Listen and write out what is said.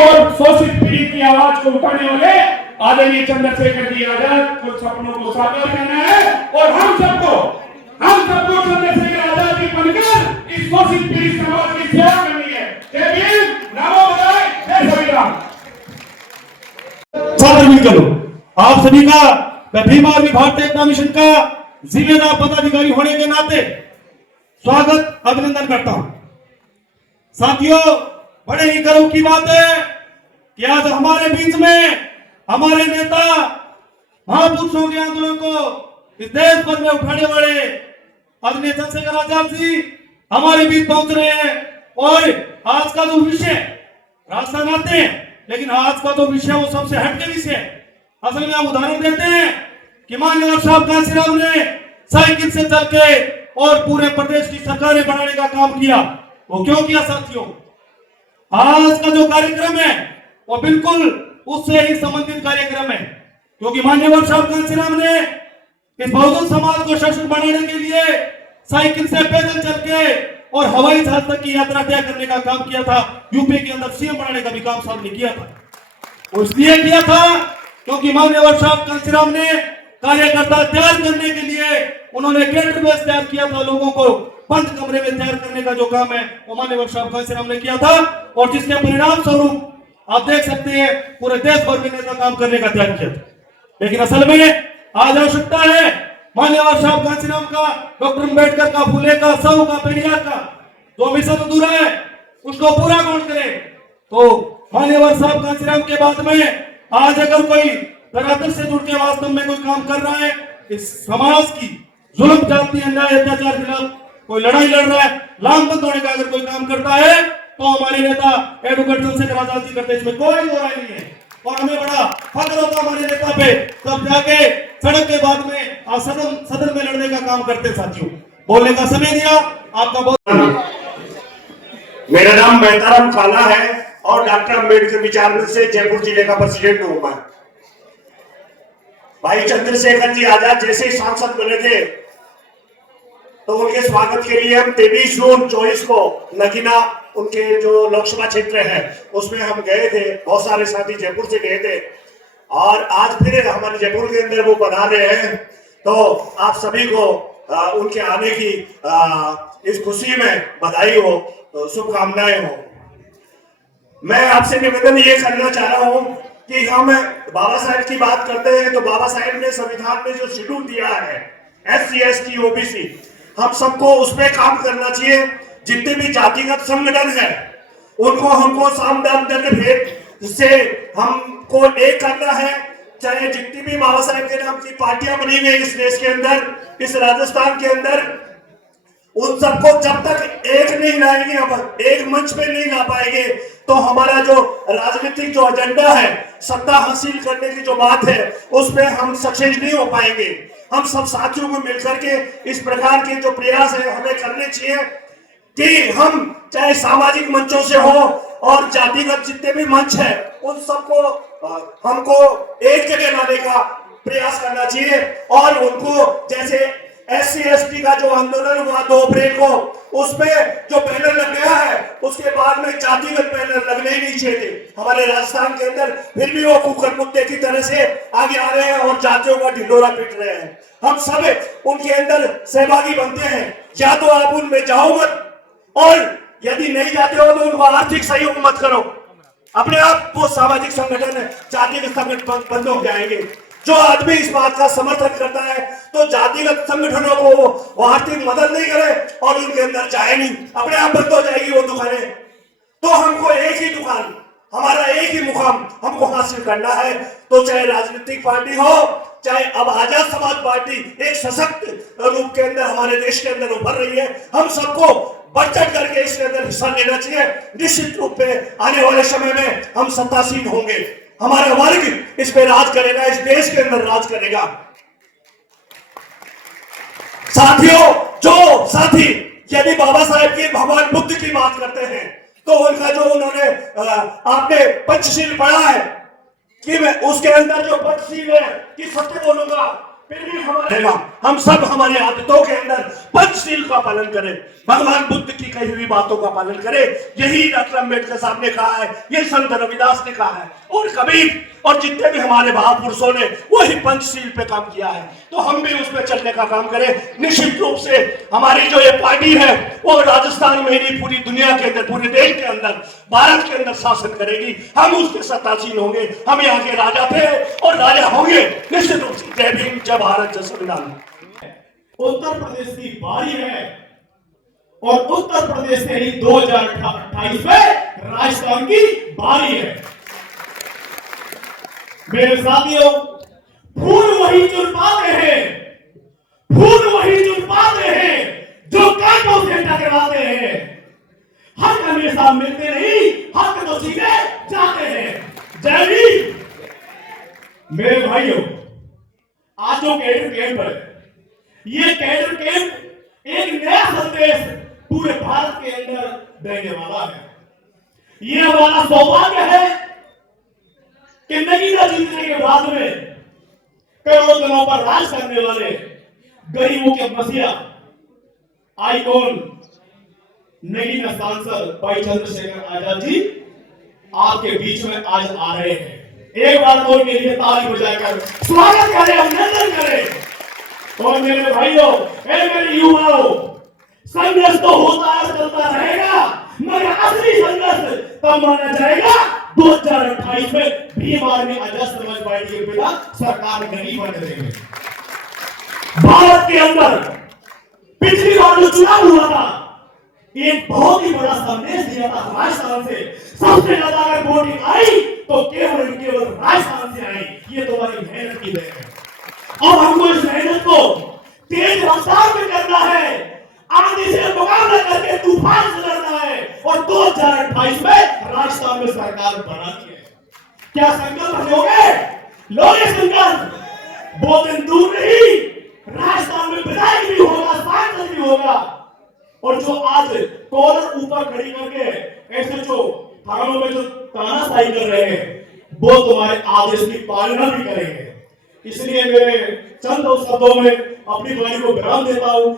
और शोषित पीड़ित की आवाज को उठाने वाले आदरणीय चंद्रशेखर जी आजाद को सपनों को साकार करना है और हम सबको चंद्रशेखर आजाद जी बनकर इस शोषित पीड़ित समाज की सेवा करनी है। जय भीम, नमो बुद्धाय, जय संविधान। छात्र मिलकर आप सभी का मैं भीम आर्मी भारतीय एकता मिशन का जिम्मेदार पदाधिकारी होने के नाते स्वागत अभिनंदन करता हूं। साथियों, बड़े ही गर्व की बात है कि आज हमारे बीच में हमारे नेता महापुरुषों के आंदोलन को इस देश भर में उठाने वाले आदरणीय चंद्रशेखर आजाद जी हमारे बीच पहुंच रहे हैं। और आज का जो विषय राजस्थान आते हैं, लेकिन आज का जो विषय वो सबसे हटके विषय है। असल में हम उदाहरण देते हैं कि माननीय साहब कांशीराम ने साइकिल से चल के और पूरे प्रदेश की सरकारें बनाने का काम किया। वो क्यों किया साथियों? आज का जो कार्यक्रम है वो बिल्कुल उससे ही संबंधित कार्यक्रम है, क्योंकि माननीय साहब कांशीराम ने इस बहुजन समाज को सशक्त बनाने के लिए साइकिल से पैदल चल के और हवाई जहाज तक की यात्रा तय करने का काम किया था। यूपी के अंदर सीएम बनाने का भी काम साहब ने किया था। इसलिए किया था क्योंकि माननीय साहब कांशीराम ने कार्यकर्ता तैयार करने के लिए उन्होंने कैडर बेस तैयार किया था। लोगों को बंद कमरे में तैयार करने का जो काम है वो माननीय साहब कांशीराम ने किया था, और जिसके परिणाम स्वरूप आप देख सकते हैं पूरे देश भर में नेता काम करने का त्याग किया था। लेकिन असल में आज आवश्यकता है माननीय साहब कांशीराम का, डॉक्टर अम्बेडकर का, फुले का, साहू का, पेरियार का जो मिशन अधूरा है उसको पूरा कौन करे? तो माननीय साहब कांशीराम के बाद में आज अगर कोई धरातल से जुड़ के वास्तव में कोई काम कर रहा है, इस समाज की जुल्म, जाति, अन्याय, अत्याचार के खिलाफ कोई लड़ाई लड़ रहा है, लामबंद होने का अगर कोई काम करता है, तो हमारे नेता एडवोकेट चंद्रशेखर आजाद जी करते, इसमें कोई दो राय नहीं है। और हमें बड़ा फख्र होता हमारे नेता पे, तब जाके सड़क के बाद में सदन में लड़ने का काम करते। साथियों, बोलने का समय दिया आपका बहुत। मेरा नाम बेहतरम काला है और डॉक्टर अम्बेडकर विचार से जयपुर जिले का प्रेसिडेंट हूं मैं। भाई चंद्रशेखर जी आजाद जैसे सांसद बने थे तो उनके स्वागत के लिए हम 23 जून 24 को नगीना उनके जो लोकसभा क्षेत्र है उसमें हम गए थे। बहुत सारे साथी जयपुर से गए थे और आज फिर हमारे जयपुर के अंदर वो बना रहे हैं। तो आप सभी को उनके आने की इस खुशी में बधाई हो, शुभकामनाएं हो। मैं आपसे निवेदन ये करना चाह रहा हूं कि हम बाबा साहेब की बात करते हैं तो बाबा साहेब ने संविधान में जो शेड्यूल दिया है SC ST OBC, हम सबको उस पर काम करना चाहिए। जितने भी जातिगत संगठन है उनको हमको सामदान भेद से हमको एक करना है। चाहे जितनी भी बाबा साहेब के नाम की पार्टियां बनी हुई इस देश के अंदर, इस राजस्थान के अंदर, उन सबको जब तक एक नहीं लाएंगे, हम एक मंच पे नहीं ला पाएंगे, तो हमारा जो राजनीतिक जो एजेंडा है, सत्ता हासिल करने की जो बात है, उस पे हम सक्सेस नहीं हो पाएंगे। हम सब साथियों को मिलकर के इस प्रकार के जो प्रयास है हमें करने चाहिए कि हम चाहे सामाजिक मंचों से हो और जातिगत जितने भी मंच है उन सबको हमको एक जगह लाने का प्रयास करना चाहिए। और उनको जैसे SC ST का जो आंदोलन हुआ 2 अप्रैल को, उसमें जो बैनर लग गया है उसके बाद में जातिगत बैनर लगने ही नहीं चाहिए थे हमारे राजस्थान के अंदर। फिर भी वो कुकर मुद्दे की तरह से आगे आ रहे हैं और जातियों का ढिंडोरा पीट रहे हैं। हम सब उनके अंदर सहभागी बनते हैं। या तो आप उनमें जाओ मत, और यदि नहीं जाते हो तो उनको आर्थिक सहयोग मत करो। अपने आप वो सामाजिक संगठन, जातिगत संगठन बंद हो जाएंगे। जो आदमी इस बात का समर्थन करता है तो जातिगत संगठनों को वो आर्थिक मदद नहीं करे और उनके अंदर जाए नहीं, अपने आप बंद हो जाएगी वो दुकानें। तो हमको एक ही दुकान, हमारा एक ही मुकाम हमको हासिल करना है। तो चाहे राजनीतिक पार्टी हो, चाहे अब आजाद समाज पार्टी एक सशक्त रूप के अंदर हमारे देश के अंदर उभर रही है, हम सबको बढ़ चढ़ करके इसके अंदर हिस्सा लेना चाहिए। निश्चित रूप पे आने वाले समय में हम सत्तासीन होंगे, हमारा वर्ग इस पे राज करेगा, इस देश के अंदर राज करेगा। साथियों, जो साथी यदि बाबा साहेब की, भगवान बुद्ध की बात करते हैं तो उनका जो उन्होंने आपने पंचशील पढ़ा है कि मैं उसके अंदर जो पंचशील है कि सत्य बोलूंगा, फिर भी हमारा हम सब हमारे आदतों के अंदर पंचशील का पालन करें, भगवान बुद्ध की कही हुई बातों का पालन करें। यही डॉक्टर अम्बेडकर साहब ने कहा है, ये संत रविदास ने कहा है, और कबीर और जितने भी हमारे महापुरुषों ने वही पंचशील पे काम किया है। तो हम भी उस पे चलने का काम करें। निश्चित रूप से हमारी जो ये पार्टी है वो राजस्थान में नहीं, पूरी दुनिया के अंदर, पूरे देश के अंदर, भारत के अंदर शासन करेगी। हम उसके सत्तासीन होंगे। हम यहाँ के राजा थे और राजा होंगे निश्चित रूप से। जय भीम, जय भारत, जय संविधान। उत्तर प्रदेश की बारी है और उत्तर प्रदेश से ही 2028 में राजस्थान की बारी है। मेरे साथियों, फूल वही चुन पाते हैं, फूल वही चुन पाते हैं जो कांटों से टकराते हैं। हक हमेशा मिलते नहीं, हक तो सीधे जाते हैं। जय भीम। मेरे भाइयों, आज जो कैडर कैंप है, ये कैडर कैंप एक नया संदेश पूरे भारत के अंदर देने वाला है। ये हमारा सौभाग्य है कि नगीना जीतने के बाद में करोड़ों दिनों पर राज करने वाले गरीबों के मसीहा आइकॉन नगीना सांसद भाई चंद्रशेखर आजाद जी आपके बीच में आज आ रहे हैं। एक बार तो उनके लिए ताली बजाकर स्वागत करें, अभिनंदन करें। और मेरे भाइयों, मेरे युवाओं, संघर्ष तो होता है, चलता रहेगा, मगर असली संघर्ष तब माना जाएगा 2028 में भीम आर्मी आजाद समाज पार्टी के बिना सरकार नहीं बनने देंगे। भारत के अंदर पिछली बार जो चुनाव हुआ था, एक बहुत ही बड़ा संदेश दिया था राजस्थान से। सबसे ज्यादा अगर वोटिंग आई तो केवल राजस्थान से आई। ये तुम्हारी मेहनत की देन है। अब हमको इस मेहनत को तेज रफ्तार में करना है, आगे से मुकाबला करके तूफान से लड़ना है और 2028 में राजस्थान में सरकार बनानी है। क्या संकल्प लोगे? लोगे संकल्प? बहुत दिन दूर नहीं, राजस्थान में विधायक भी होगा, सांसद भी होगा। और जो आज कॉलर ऊपर खड़ी करके ऐसे जो थानों में जो तानाशाही कर रहे हैं, वो तुम्हारे आदेश की पालना भी करेंगे। इसलिए मेरे चंद शब्दों में अपनी वाणी को विराम देता हूं।